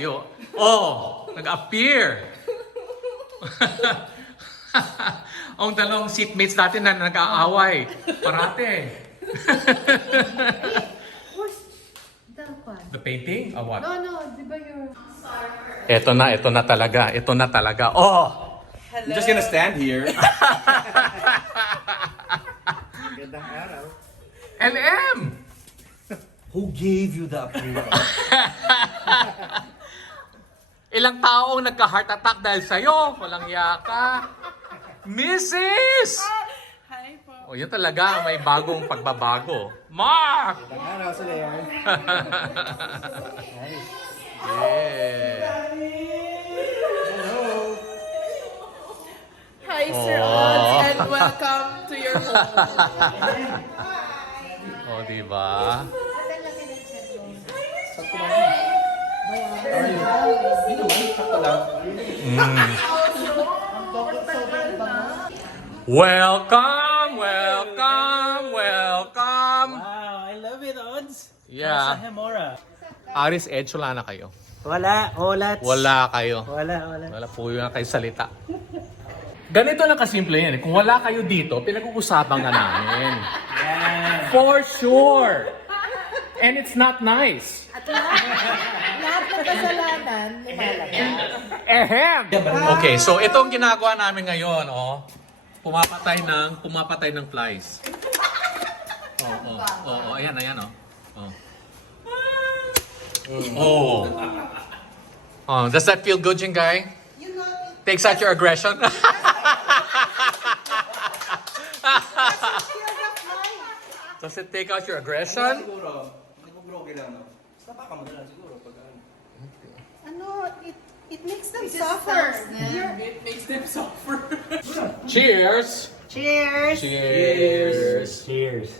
Yo. Oh, nag-appear. Ang dalawang seatmates natin na nag-aaway. Parate. Where's the one? The painting? Or what? No, di ba your... Ito na talaga. Ito na talaga. Oh! I'm just gonna stand here. Gandang araw. LM! Who gave you the approval? Ilang taong nagka-heart attack dahil sa'yo. Walang yaka. Mrs. Hi po. Oh, yun talaga. May bagong pagbabago. Mark! Gandang araw sa Leon. Yeah. Hello. Hi, Sir Oh. Odds, and welcome to your home. Oh, diba? Sakto lang. Hindi naman, sakto lang. Welcome, welcome, welcome. Wow, I love it, Odds. Yeah. Nasa Hemora. Aris Edge, wala na kayo. Wala. Wala kayo. Wala. Wala po yung kayo salita. Ganito lang kasimple yan. Kung wala kayo dito, pinag-uusapan ka namin. Yan. For sure. And it's not nice. Lahat ng kasalanan, lumalabas. Ehem! Okay, so itong ginagawa namin ngayon, oh. Pumapatay ng flies. Oh, ayan, oh. Oh, does that feel good, Jingay? You know, Takes out your aggression? Does it take out your aggression? Siguro, nag-broke lang, no? Sapa ka mo na lang siguro pag ano, it makes them suffer. It makes them suffer. Cheers! Cheers! Cheers! Cheers.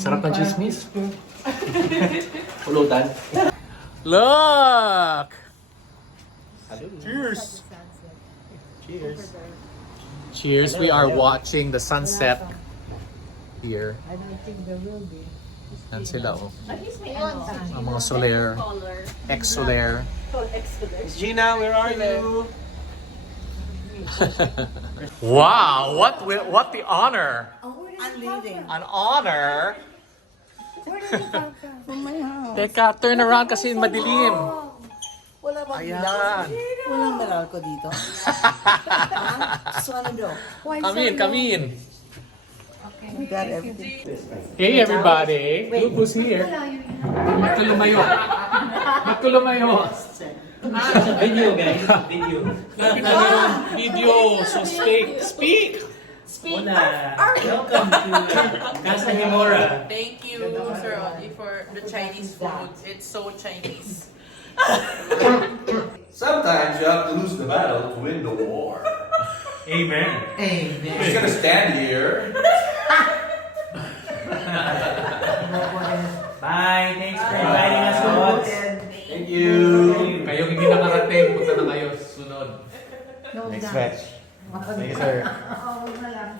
Sarap ng chismis. Pulutan. Look! Cheers. Cheers. Cheers, we are watching the sunset here. I don't think there will be. Yan sila, oh. At least may Ang mga Solaire, color. ex-Solaire. Miss Gina, where are you? Wow, what the honor! I'm leaving. An honor! Where did you come from? From my house. Teka, turn around kasi madilim. Wala bang Ayan. Walang Meralco dito? So ano daw? Come in. We got everything. Hey everybody, look who's here. Ba't ka lumayo? Video, guys. Video. Video, so speak! Hola. Welcome to Casa Hemora. Thank you, Sir Audie, for the Chinese food. It's so Chinese. Sometimes you have to lose the battle to win the war. Amen. I'm just gonna stand here. Bye. Thanks for inviting us, Odds. Thank you. Kayo hindi nakarating, punta na kayo sunod. Next match. Thank you, sir. Oo, wag na lang.